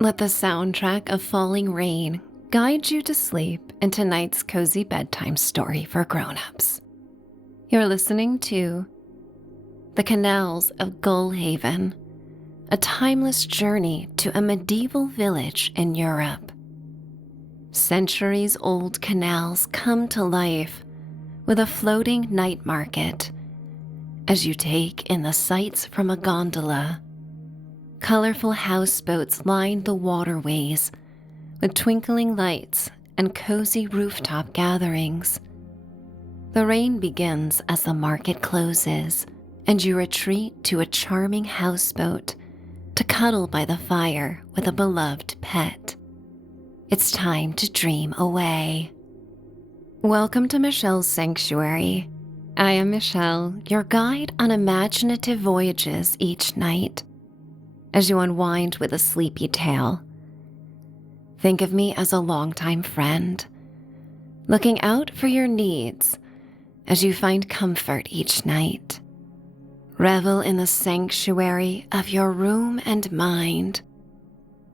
Let the soundtrack of falling rain guide you to sleep in tonight's cozy bedtime story for grown-ups. You're listening to The Canals of Gullhaven, a timeless journey to a medieval village in Europe. Centuries-old canals come to life with a floating night market as you take in the sights from a gondola. Colorful houseboats line the waterways with twinkling lights and cozy rooftop gatherings. The rain begins as the market closes, and you retreat to a charming houseboat to cuddle by the fire with a beloved pet. It's time to dream away. Welcome to Michelle's Sanctuary. I am Michelle, your guide on imaginative voyages each night. As you unwind with a sleepy tale, think of me as a longtime friend, looking out for your needs as you find comfort each night. Revel in the sanctuary of your room and mind,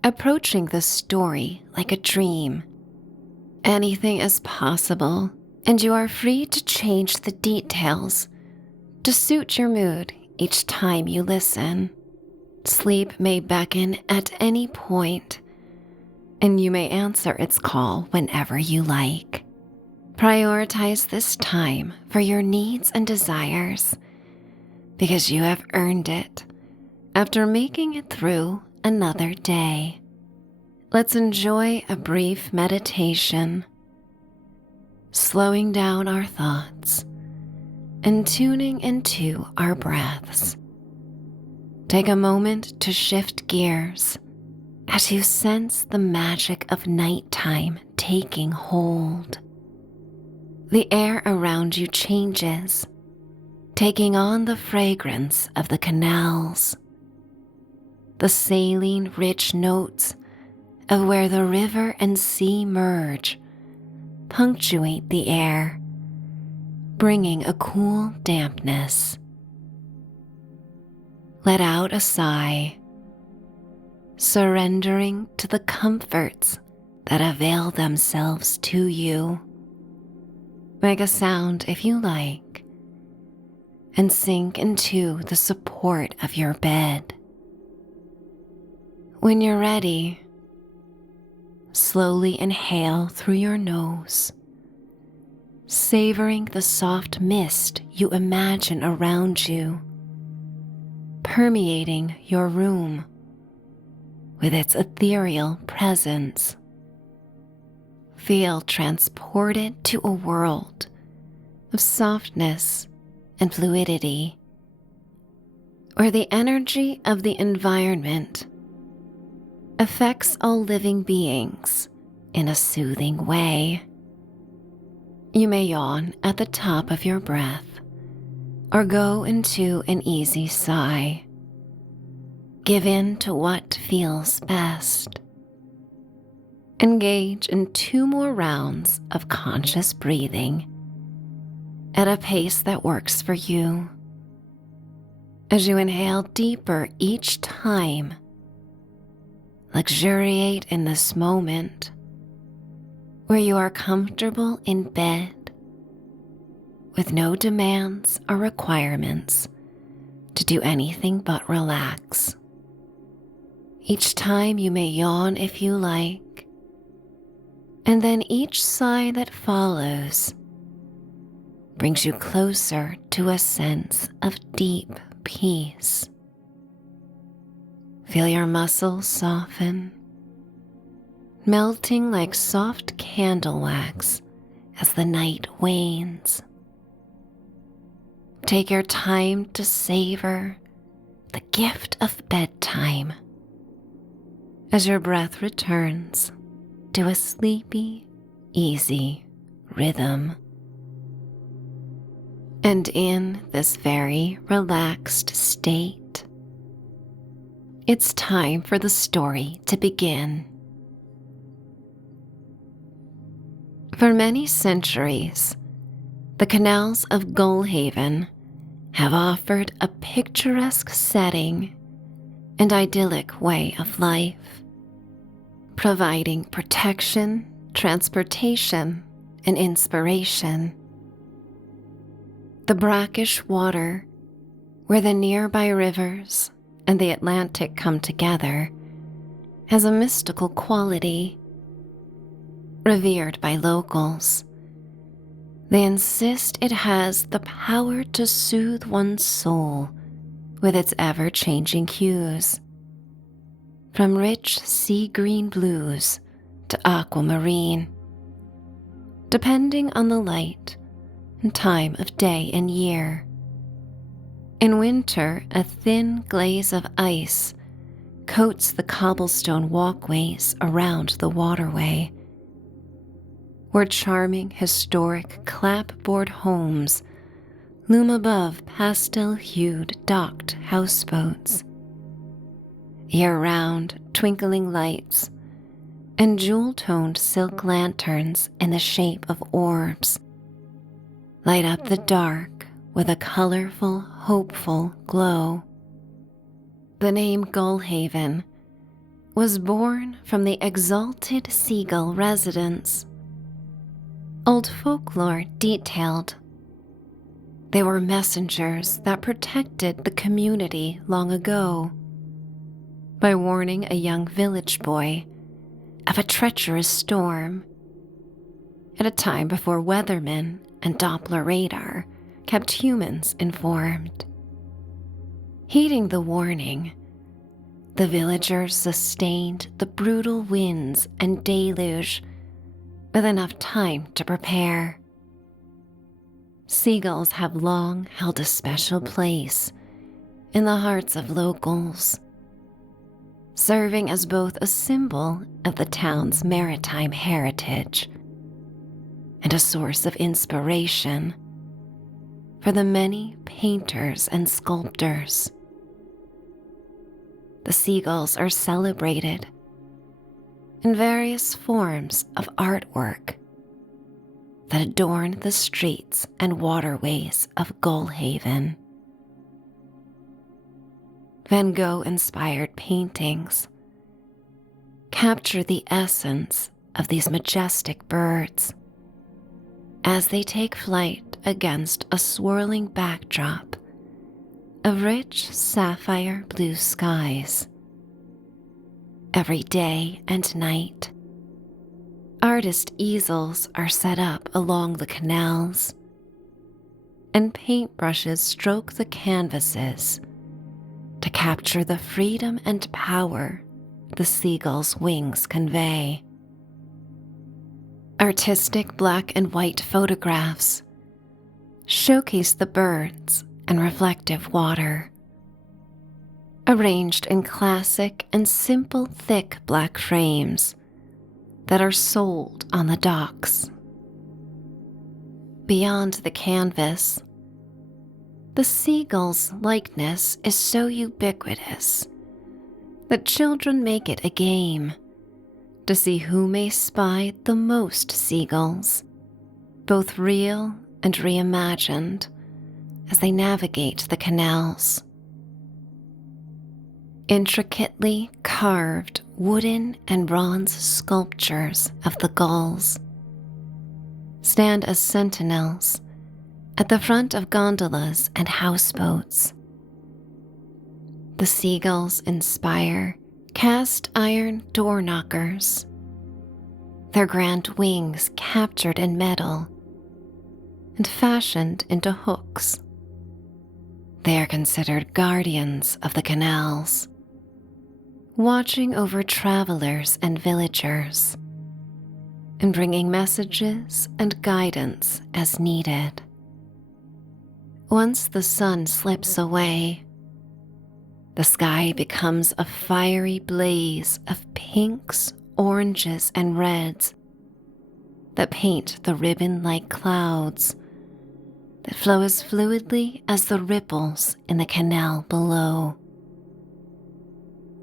approaching the story like a dream. Anything is possible, and you are free to change the details to suit your mood each time you listen. Sleep may beckon at any point, and you may answer its call whenever you like. Prioritize this time for your needs and desires, because you have earned it after making it through another day. Let's enjoy a brief meditation, slowing down our thoughts and tuning into our breaths. Take a moment to shift gears as you sense the magic of nighttime taking hold. The air around you changes, taking on the fragrance of the canals. The saline, rich notes of where the river and sea merge punctuate the air, bringing a cool dampness. Let out a sigh, surrendering to the comforts that avail themselves to you. Make a sound if you like, and sink into the support of your bed. When you're ready, slowly inhale through your nose, savoring the soft mist you imagine around you, permeating your room with its ethereal presence. Feel transported to a world of softness and fluidity, where the energy of the environment affects all living beings in a soothing way. You may yawn at the top of your breath or go into an easy sigh. Give in to what feels best. Engage in 2 more rounds of conscious breathing at a pace that works for you. As you inhale deeper each time, luxuriate in this moment where you are comfortable in bed with no demands or requirements to do anything but relax. Each time you may yawn if you like, and then each sigh that follows brings you closer to a sense of deep peace. Feel your muscles soften, melting like soft candle wax as the night wanes. Take your time to savor the gift of bedtime as your breath returns to a sleepy, easy rhythm. And in this very relaxed state, it's time for the story to begin. For many centuries, the Canals of Gullhaven have offered a picturesque setting and idyllic way of life. providing protection, transportation, and inspiration. The brackish water, where the nearby rivers and the Atlantic come together, has a mystical quality. Revered by locals, they insist it has the power to soothe one's soul with its ever-changing hues, from rich sea green blues to aquamarine, depending on the light and time of day and year. In winter, a thin glaze of ice coats the cobblestone walkways around the waterway, where charming historic clapboard homes loom above pastel-hued docked houseboats. Year-round twinkling lights and jewel-toned silk lanterns in the shape of orbs light up the dark with a colorful, hopeful glow. The name Gullhaven was born from the exalted seagull residents. Old folklore detailed they were messengers that protected the community long ago by warning a young village boy of a treacherous storm at a time before weathermen and Doppler radar kept humans informed. Heeding the warning, the villagers sustained the brutal winds and deluge with enough time to prepare. Seagulls have long held a special place in the hearts of locals, serving as both a symbol of the town's maritime heritage and a source of inspiration for the many painters and sculptors. The seagulls are celebrated in various forms of artwork that adorn the streets and waterways of Gullhaven. Van Gogh-inspired paintings capture the essence of these majestic birds as they take flight against a swirling backdrop of rich sapphire blue skies. Every day and night, artist easels are set up along the canals, and paintbrushes stroke the canvases to capture the freedom and power the seagull's wings convey. Artistic black and white photographs showcase the birds and reflective water, arranged in classic and simple thick black frames that are sold on the docks. Beyond the canvas, the seagull's likeness is so ubiquitous that children make it a game to see who may spy the most seagulls, both real and reimagined, as they navigate the canals. Intricately carved wooden and bronze sculptures of the gulls stand as sentinels at the front of gondolas and houseboats. The seagulls inspire cast iron door knockers, their grand wings captured in metal and fashioned into hooks. They are considered guardians of the canals, watching over travelers and villagers, and bringing messages and guidance as needed. Once the sun slips away, the sky becomes a fiery blaze of pinks, oranges, and reds that paint the ribbon-like clouds that flow as fluidly as the ripples in the canal below.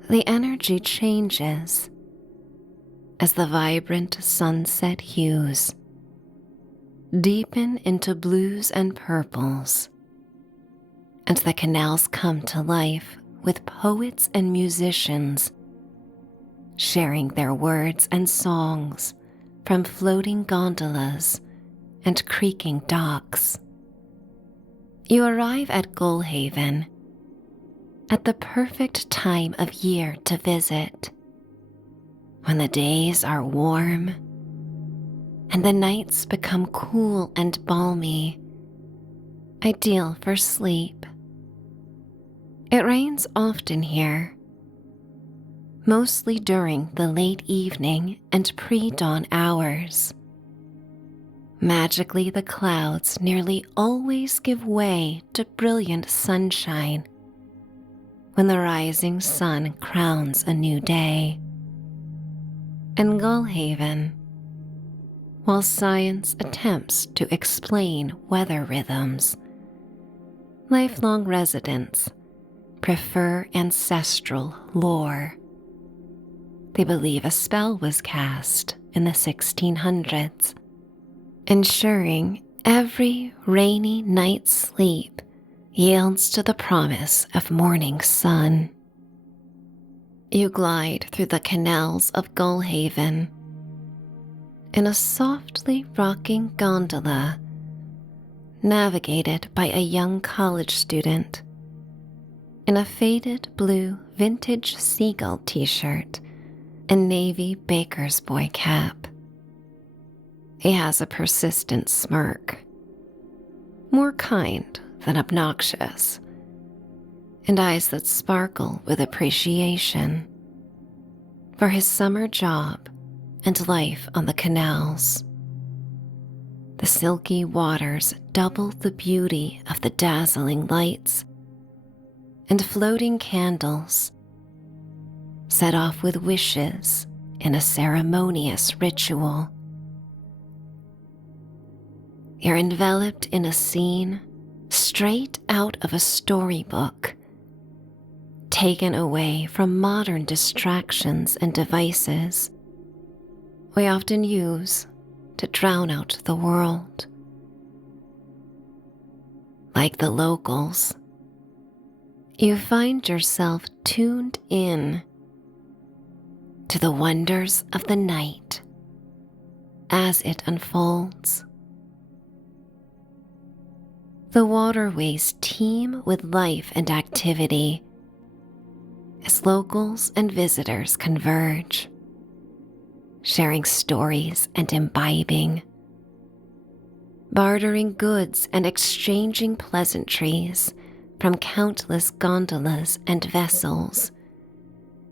The energy changes as the vibrant sunset hues deepen into blues and purples, and the canals come to life with poets and musicians sharing their words and songs from floating gondolas and creaking docks. You arrive at Gullhaven at the perfect time of year to visit, when the days are warm and the nights become cool and balmy, ideal for sleep. It rains often here, mostly during the late evening and pre-dawn hours. Magically, the clouds nearly always give way to brilliant sunshine when the rising sun crowns a new day. In Gullhaven, while science attempts to explain weather rhythms, lifelong residents prefer ancestral lore. They believe a spell was cast in the 1600s, ensuring every rainy night's sleep yields to the promise of morning sun. You glide through the Canals of Gullhaven in a softly rocking gondola navigated by a young college student in a faded blue vintage seagull t-shirt and navy baker's boy cap. He has a persistent smirk, more kind than obnoxious, and eyes that sparkle with appreciation for his summer job and life on the canals. The silky waters double the beauty of the dazzling lights, and floating candles set off with wishes in a ceremonious ritual. You're enveloped in a scene straight out of a storybook, taken away from modern distractions and devices we often use to drown out the world. Like the locals, you find yourself tuned in to the wonders of the night as it unfolds. The waterways teem with life and activity as locals and visitors converge, sharing stories and imbibing, bartering goods and exchanging pleasantries from countless gondolas and vessels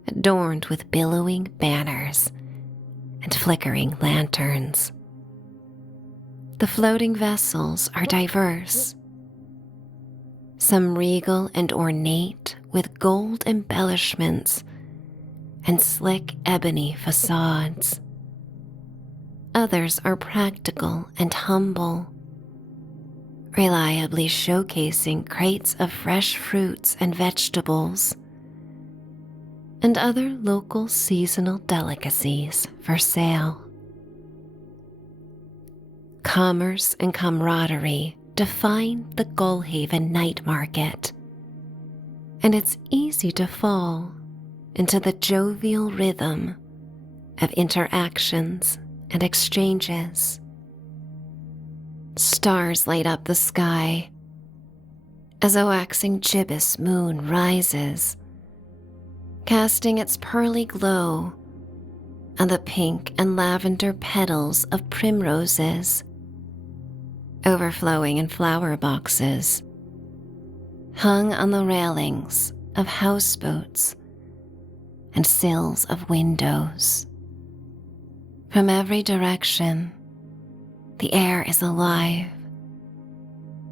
adorned with billowing banners and flickering lanterns. The floating vessels are diverse, some regal and ornate with gold embellishments and slick ebony facades. Others are practical and humble, reliably showcasing crates of fresh fruits and vegetables, and other local seasonal delicacies for sale. Commerce and camaraderie define the Gullhaven night market, and it's easy to fall into the jovial rhythm of interactions and exchanges. Stars light up the sky as a waxing gibbous moon rises, casting its pearly glow on the pink and lavender petals of primroses, overflowing in flower boxes, hung on the railings of houseboats and sills of windows. From every direction, the air is alive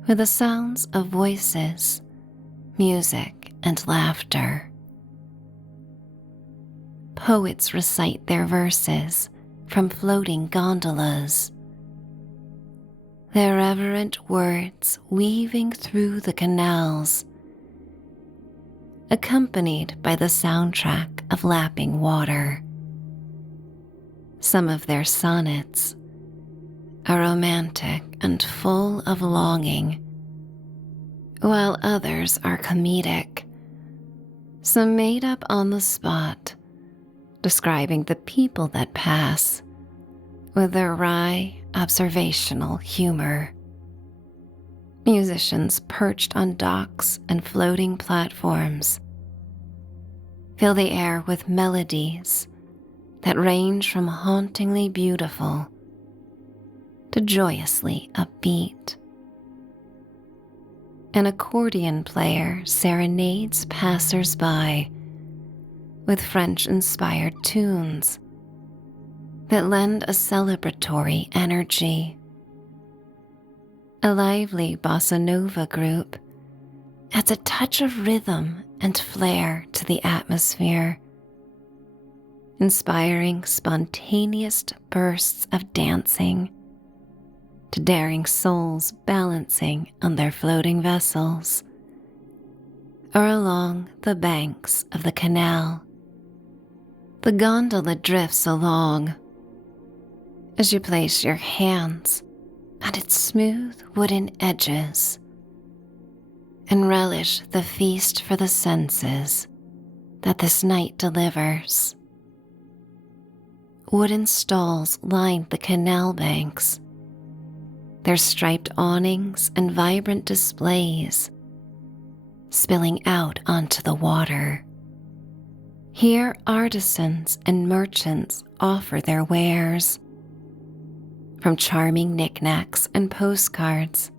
with the sounds of voices, music, and laughter. Poets recite their verses from floating gondolas, their reverent words weaving through the canals, accompanied by the soundtrack of lapping water. Some of their sonnets are romantic and full of longing, while others are comedic, some made up on the spot describing the people that pass with their wry, observational humor. Musicians perched on docks and floating platforms fill the air with melodies that range from hauntingly beautiful to joyously upbeat. An accordion player serenades passers-by with French-inspired tunes that lend a celebratory energy. A lively bossa nova group adds a touch of rhythm and flair to the atmosphere, inspiring spontaneous bursts of dancing to daring souls balancing on their floating vessels or along the banks of the canal. The gondola drifts along as you place your hands on its smooth wooden edges and relish the feast for the senses that this night delivers. Wooden stalls line the canal banks, their striped awnings and vibrant displays spilling out onto the water. Here artisans and merchants offer their wares, from charming knickknacks and postcards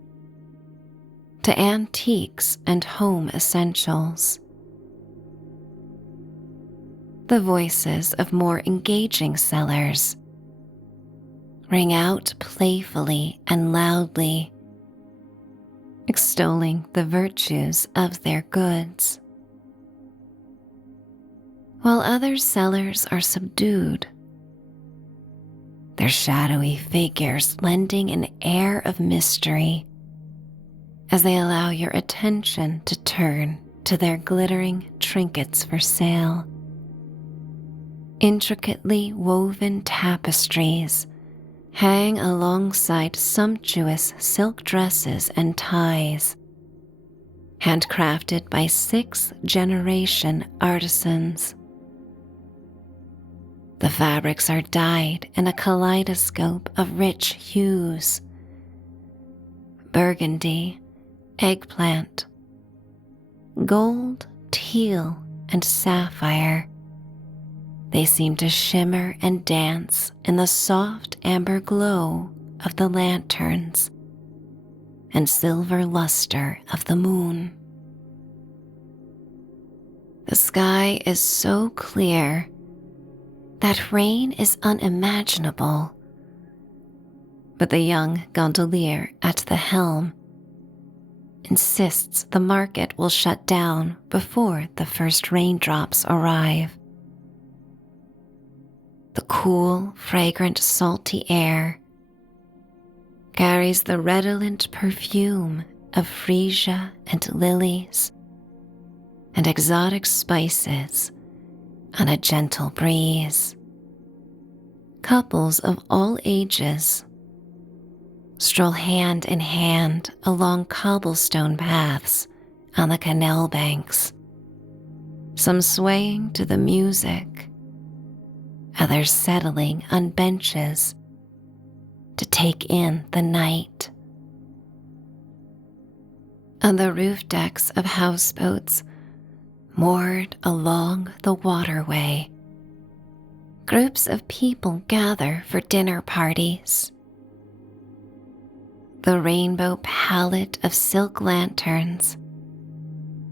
to antiques and home essentials. The voices of more engaging sellers ring out playfully and loudly, extolling the virtues of their goods, while other sellers are subdued, their shadowy figures lending an air of mystery as they allow your attention to turn to their glittering trinkets for sale. Intricately woven tapestries hang alongside sumptuous silk dresses and ties, handcrafted by sixth-generation artisans. The fabrics are dyed in a kaleidoscope of rich hues: burgundy, eggplant, gold, teal, and sapphire. They seem to shimmer and dance in the soft amber glow of the lanterns and silver luster of the moon. The sky is so clear that rain is unimaginable, but the young gondolier at the helm insists the market will shut down before the first raindrops arrive. The cool, fragrant, salty air carries the redolent perfume of freesia and lilies and exotic spices on a gentle breeze. Couples of all ages stroll hand in hand along cobblestone paths on the canal banks, some swaying to the music, others settling on benches to take in the night. On the roof decks of houseboats moored along the waterway, groups of people gather for dinner parties. The rainbow palette of silk lanterns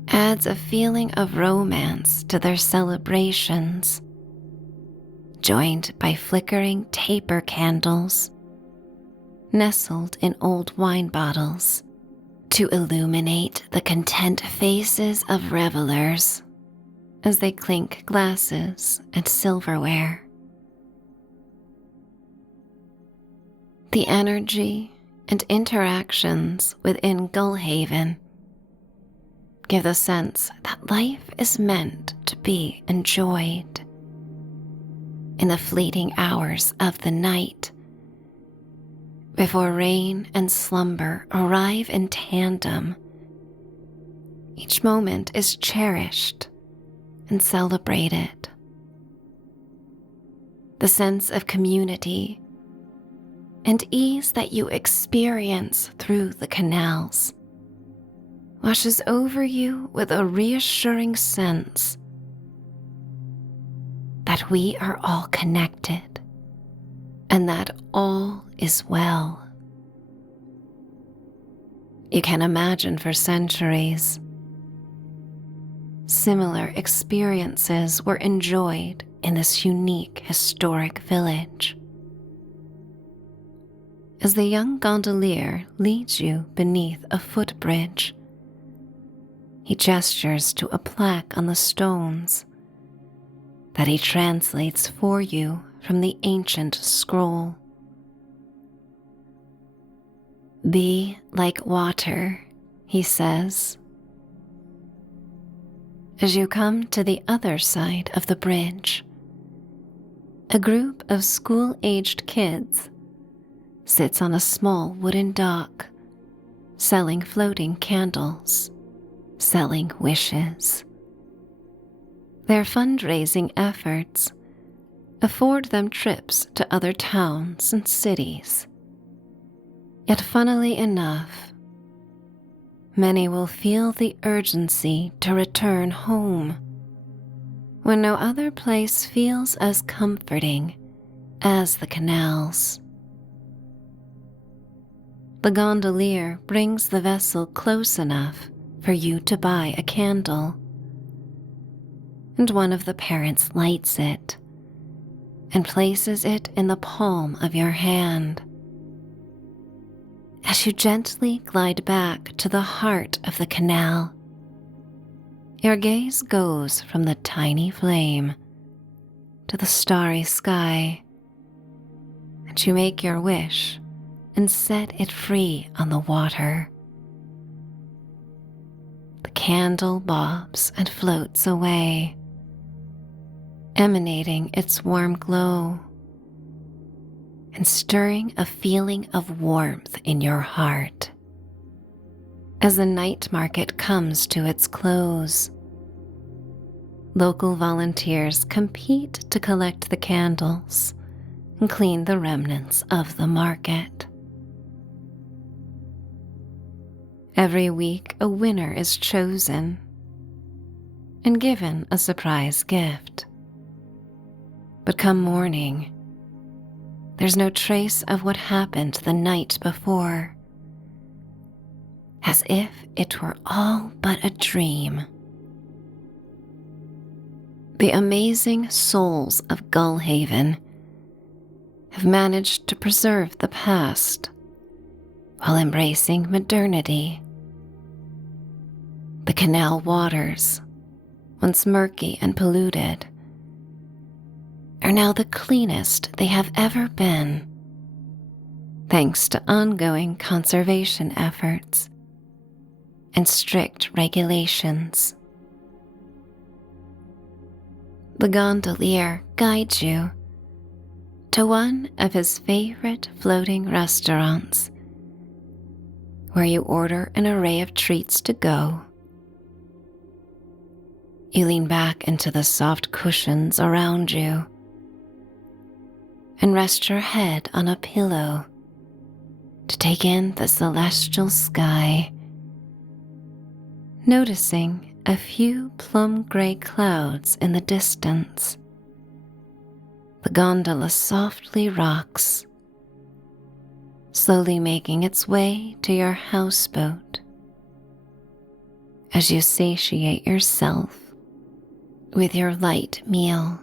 adds a feeling of romance to their celebrations, joined by flickering taper candles nestled in old wine bottles to illuminate the content faces of revelers as they clink glasses and silverware. The energy and interactions within Gullhaven give the sense that life is meant to be enjoyed. In the fleeting hours of the night, before rain and slumber arrive in tandem, each moment is cherished and celebrated. The sense of community and ease that you experience through the canals washes over you with a reassuring sense that we are all connected and that all is well. You can imagine for centuries, similar experiences were enjoyed in this unique historic village. As the young gondolier leads you beneath a footbridge, he gestures to a plaque on the stones that he translates for you from the ancient scroll. "Be like water," he says. As you come to the other side of the bridge, a group of school-aged kids sits on a small wooden dock, selling floating candles, selling wishes. Their fundraising efforts afford them trips to other towns and cities. Yet funnily enough, many will feel the urgency to return home when no other place feels as comforting as the canals. The gondolier brings the vessel close enough for you to buy a candle, and one of the parents lights it and places it in the palm of your hand. As you gently glide back to the heart of the canal, your gaze goes from the tiny flame to the starry sky, and you make your wish and set it free on the water. The candle bobs and floats away, emanating its warm glow and stirring a feeling of warmth in your heart. As the night market comes to its close, local volunteers compete to collect the candles and clean the remnants of the market. Every week, a winner is chosen and given a surprise gift. But come morning, there's no trace of what happened the night before, as if it were all but a dream. The amazing souls of Gullhaven have managed to preserve the past while embracing modernity. The canal waters, once murky and polluted, are now the cleanest they have ever been, thanks to ongoing conservation efforts and strict regulations. The gondolier guides you to one of his favorite floating restaurants, where you order an array of treats to go. You lean back into the soft cushions around you and rest your head on a pillow to take in the celestial sky, noticing a few plum-gray clouds in the distance. The gondola softly rocks, slowly making its way to your houseboat. As you satiate yourself with your light meal,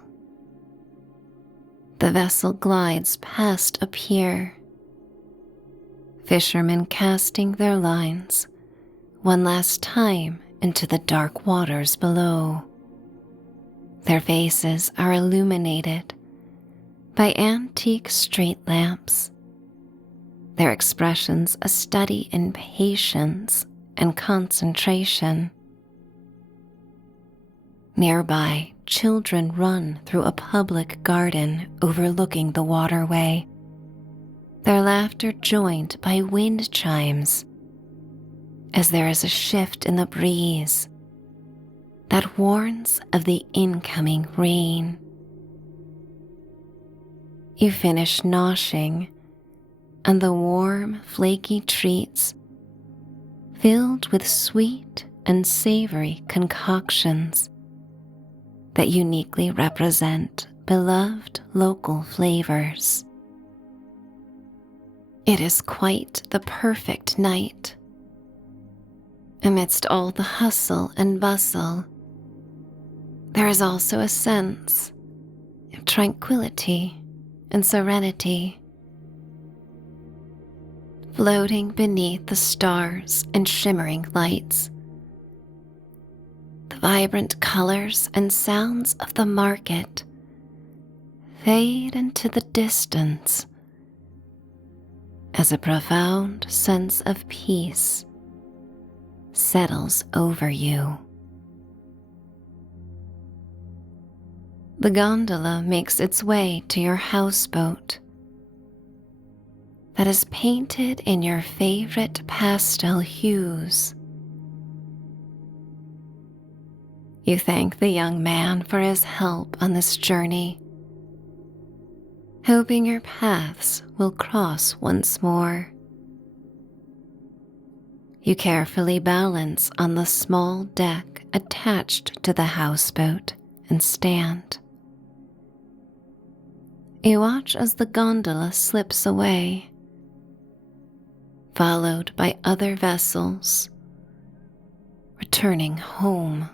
the vessel glides past a pier, fishermen casting their lines one last time into the dark waters below. Their faces are illuminated by antique street lamps, their expressions a study in patience and concentration. Nearby, children run through a public garden overlooking the waterway, their laughter joined by wind chimes as there is a shift in the breeze that warns of the incoming rain. You finish noshing, and the warm, flaky treats, filled with sweet and savory concoctions that uniquely represent beloved local flavors. It is quite the perfect night. Amidst all the hustle and bustle, there is also a sense of tranquility and serenity. Floating beneath the stars and shimmering lights, the vibrant colors and sounds of the market fade into the distance as a profound sense of peace settles over you. The gondola makes its way to your houseboat that is painted in your favorite pastel hues. You thank the young man for his help on this journey, hoping your paths will cross once more. You carefully balance on the small deck attached to the houseboat and stand. You watch as the gondola slips away, followed by other vessels returning home.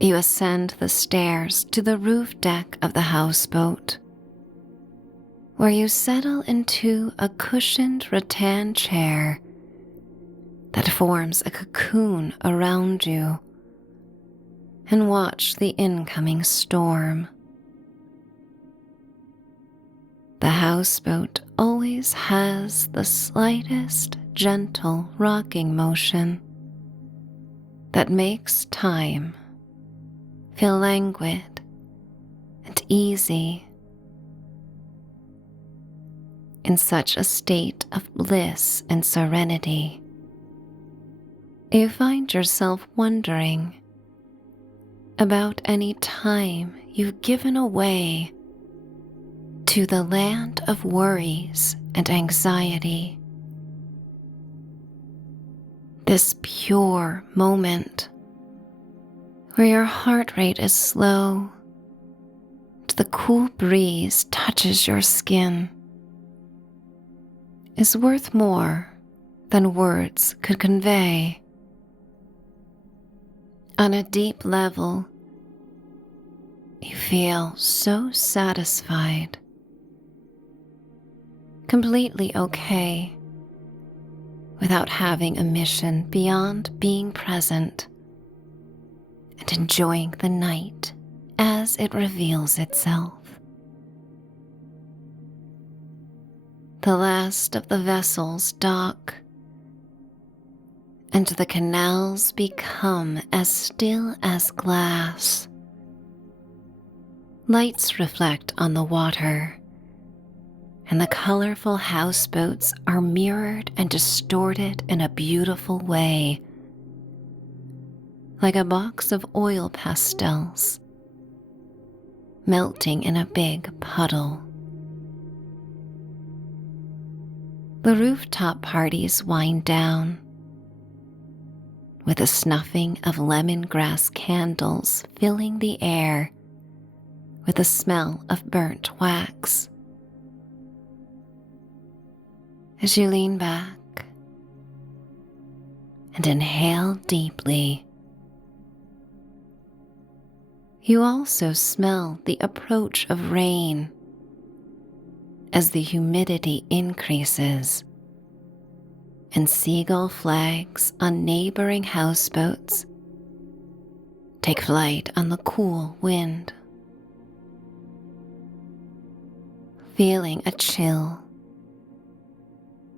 You ascend the stairs to the roof deck of the houseboat, where you settle into a cushioned rattan chair that forms a cocoon around you and watch the incoming storm. The houseboat always has the slightest gentle rocking motion that makes time feel languid and easy. In such a state of bliss and serenity, you find yourself wondering about any time you've given away to the land of worries and anxiety. This pure moment where your heart rate is slow and the cool breeze touches your skin is worth more than words could convey. On a deep level, you feel so satisfied, completely okay, without having a mission beyond being present and enjoying the night as it reveals itself. The last of the vessels dock, and the canals become as still as glass. Lights reflect on the water, and the colorful houseboats are mirrored and distorted in a beautiful way, like a box of oil pastels melting in a big puddle. The rooftop parties wind down, with the snuffing of lemongrass candles filling the air with the smell of burnt wax. As you lean back and inhale deeply, you also smell the approach of rain as the humidity increases and seagull flags on neighboring houseboats take flight on the cool wind. Feeling a chill,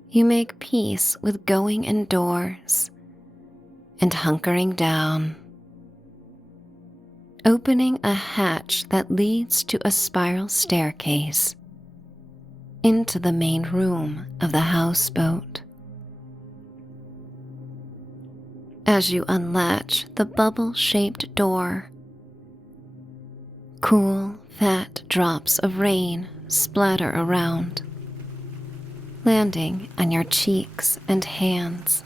you make peace with going indoors and hunkering down, opening a hatch that leads to a spiral staircase into the main room of the houseboat. As you unlatch the bubble-shaped door, cool, fat drops of rain splatter around, landing on your cheeks and hands.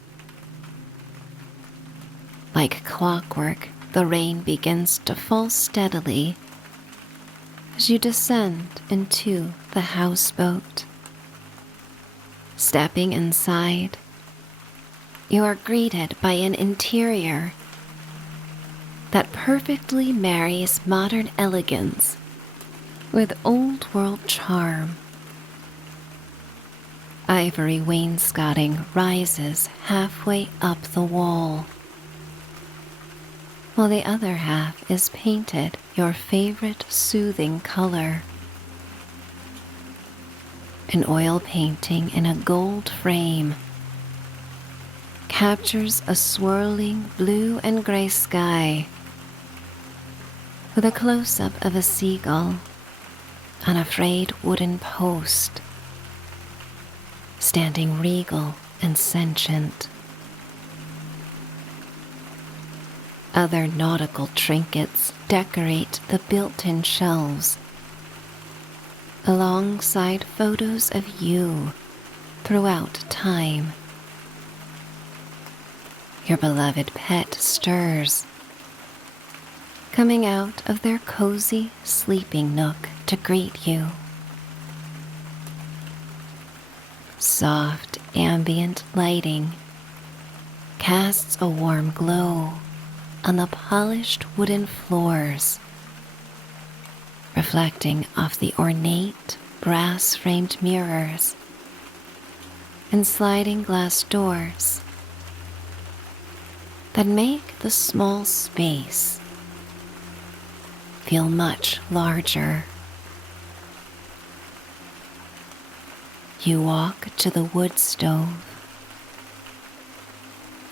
Like clockwork, the rain begins to fall steadily as you descend into the houseboat. Stepping inside, you are greeted by an interior that perfectly marries modern elegance with old-world charm. Ivory wainscoting rises halfway up the wall, while the other half is painted your favorite soothing color. An oil painting in a gold frame captures a swirling blue and gray sky with a close-up of a seagull on a frayed wooden post, standing regal and sentient. Other nautical trinkets decorate the built-in shelves, alongside photos of you throughout time. Your beloved pet stirs, coming out of their cozy sleeping nook to greet you. Soft ambient lighting casts a warm glow on the polished wooden floors, reflecting off the ornate brass-framed mirrors and sliding glass doors that make the small space feel much larger. You walk to the wood stove,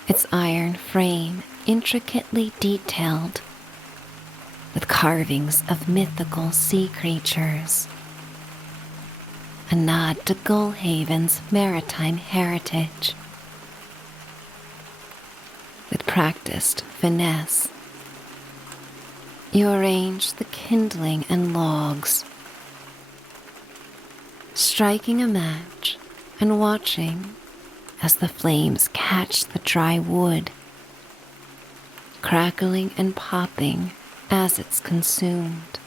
its iron frame intricately detailed with carvings of mythical sea creatures, a nod to Gullhaven's maritime heritage. With practiced finesse, you arrange the kindling and logs, striking a match and watching as the flames catch the dry wood, crackling and popping as it's consumed.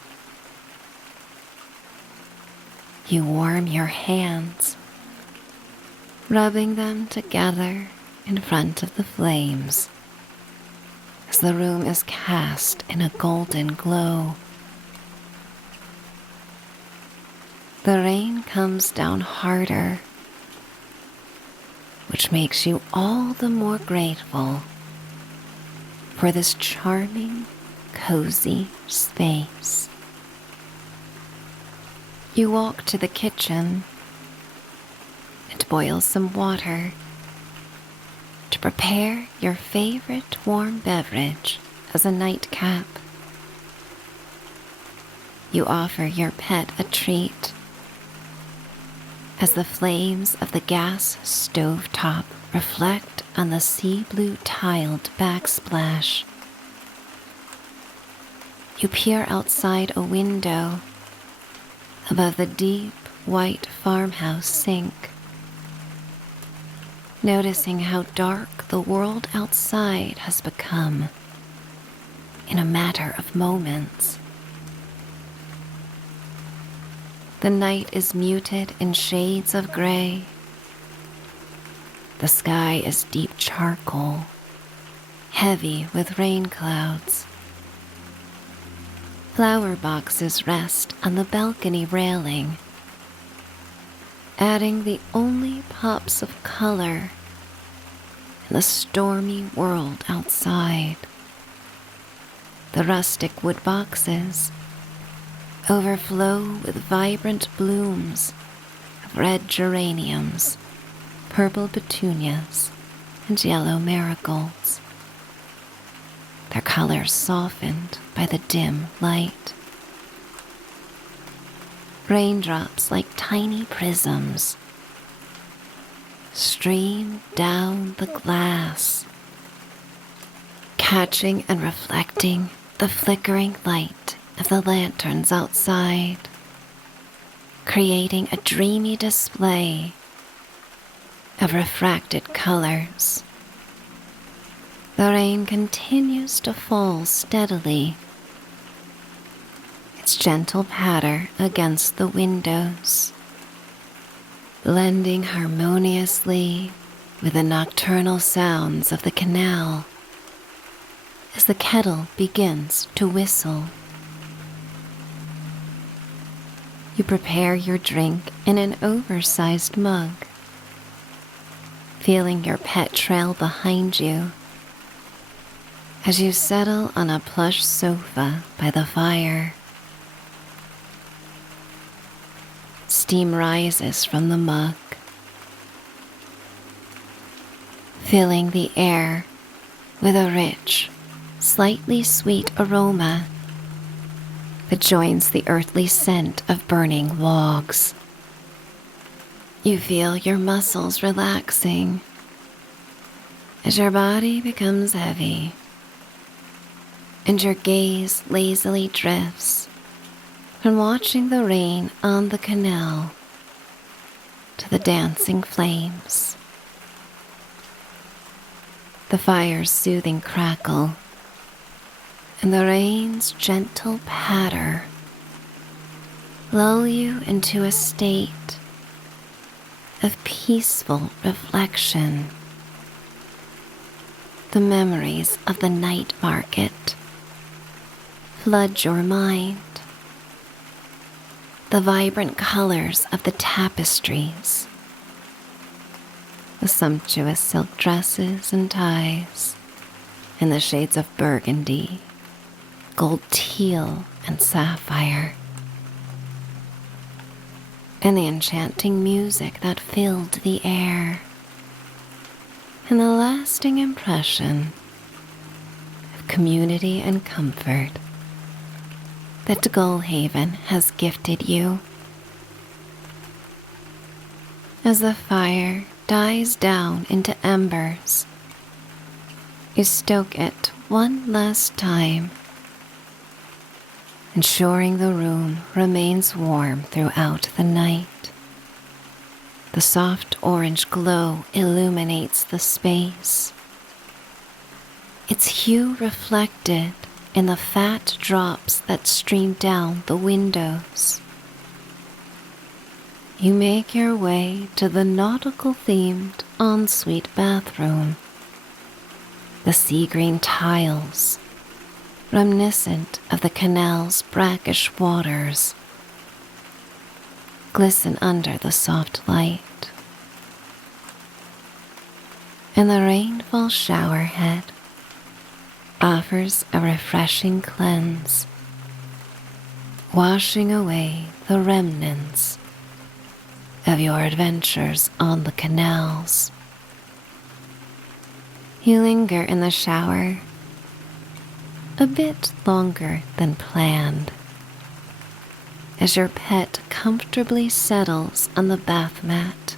You warm your hands, rubbing them together in front of the flames as the room is cast in a golden glow. The rain comes down harder, which makes you all the more grateful for this charming, cozy space. You walk to the kitchen and boil some water to prepare your favorite warm beverage as a nightcap. You offer your pet a treat as the flames of the gas stovetop reflect on the sea blue tiled backsplash. You peer outside a window above the deep white farmhouse sink, noticing how dark the world outside has become in a matter of moments. The night is muted in shades of gray. The sky is deep charcoal, heavy with rain clouds. Flower boxes rest on the balcony railing, adding the only pops of color in the stormy world outside. The rustic wood boxes overflow with vibrant blooms of red geraniums, purple petunias, and yellow marigolds, their colors softened by the dim light. Raindrops like tiny prisms stream down the glass, catching and reflecting the flickering light of the lanterns outside. creating a dreamy display of refracted colors. The rain continues to fall steadily, its gentle patter against the windows, blending harmoniously with the nocturnal sounds of the canal as the kettle begins to whistle. You prepare your drink in an oversized mug, feeling your pet trail behind you as you settle on a plush sofa by the fire. Steam rises from the mug, filling the air with a rich, slightly sweet aroma that joins the earthly scent of burning logs. You feel your muscles relaxing as your body becomes heavy and your gaze lazily drifts from watching the rain on the canal to the dancing flames. The fire's soothing crackle and the rain's gentle patter lull you into a state of peaceful reflection. The memories of the night market flood your mind. The vibrant colors of the tapestries, the sumptuous silk dresses and ties in the shades of burgundy, gold teal, and sapphire, and the enchanting music that filled the air, and the lasting impression of community and comfort that Gullhaven has gifted you. As the fire dies down into embers, you stoke it one last time, ensuring the room remains warm throughout the night. The soft orange glow illuminates the space, its hue reflected in the fat drops that stream down the windows. You make your way to the nautical-themed ensuite bathroom. The sea-green tiles, reminiscent of the canal's brackish waters, glisten under the soft light. And the rainfall shower head offers a refreshing cleanse, washing away the remnants of your adventures on the canals. You linger in the shower a bit longer than planned as your pet comfortably settles on the bath mat,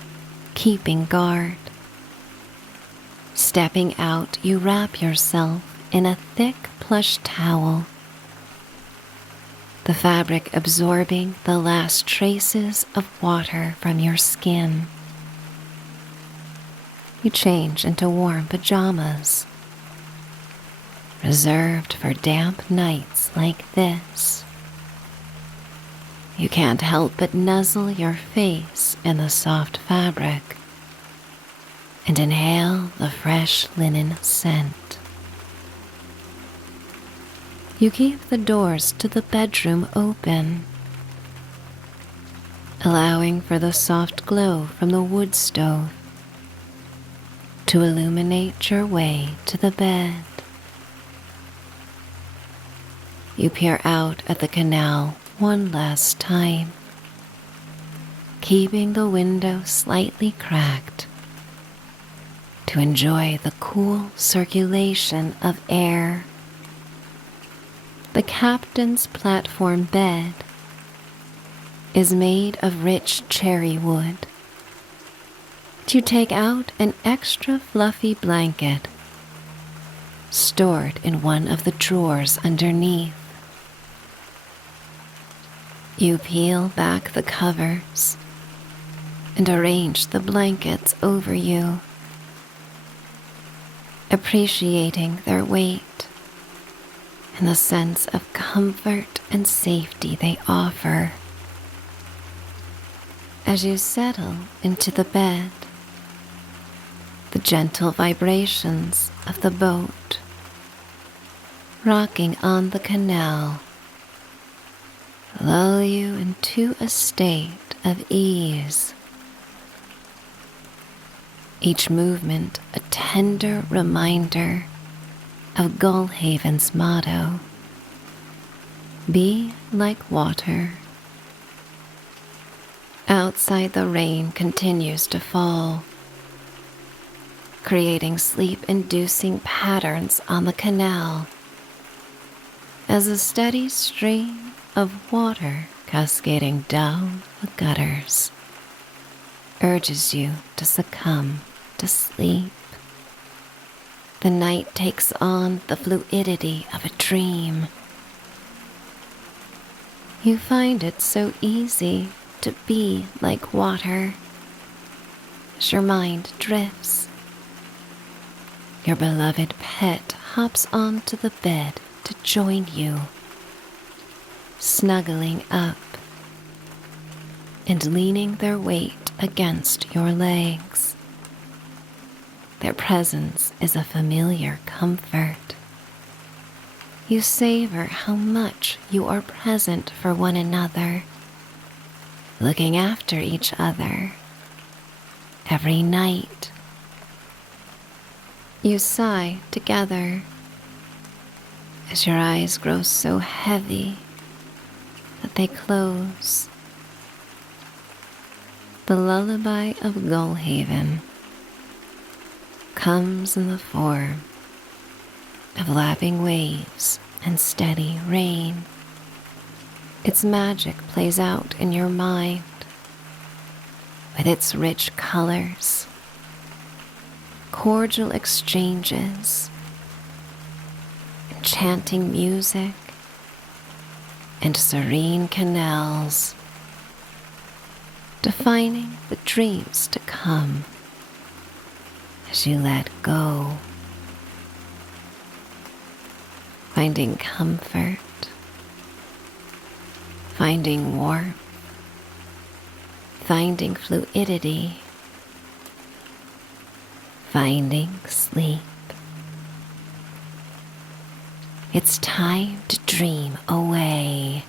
keeping guard. Stepping out, you wrap yourself in a thick plush towel, the fabric absorbing the last traces of water from your skin. You change into warm pajamas, reserved for damp nights like this. You can't help but nuzzle your face in the soft fabric and inhale the fresh linen scent. You keep the doors to the bedroom open, allowing for the soft glow from the wood stove to illuminate your way to the bed. You peer out at the canal one last time, keeping the window slightly cracked to enjoy the cool circulation of air. The captain's platform bed is made of rich cherry wood. You take out an extra fluffy blanket stored in one of the drawers underneath. You peel back the covers and arrange the blankets over you, appreciating their weight and the sense of comfort and safety they offer. As you settle into the bed, the gentle vibrations of the boat rocking on the canal lull you into a state of ease. Each movement a tender reminder of Gullhaven's motto, "Be like water." Outside, the rain continues to fall, creating sleep-inducing patterns on the canal as a steady stream of water cascading down the gutters urges you to succumb to sleep. The night takes on the fluidity of a dream. You find it so easy to be like water as your mind drifts. Your beloved pet hops onto the bed to join you, snuggling up and leaning their weight against your legs. Their presence is a familiar comfort. You savor how much you are present for one another, looking after each other every night. You sigh together as your eyes grow so heavy that they close. The lullaby of Gullhaven comes in the form of lapping waves and steady rain. Its magic plays out in your mind with its rich colors, cordial exchanges, enchanting music, and serene canals, defining the dreams to come as you let go, finding comfort, finding warmth, finding fluidity, finding sleep. It's time to dream away.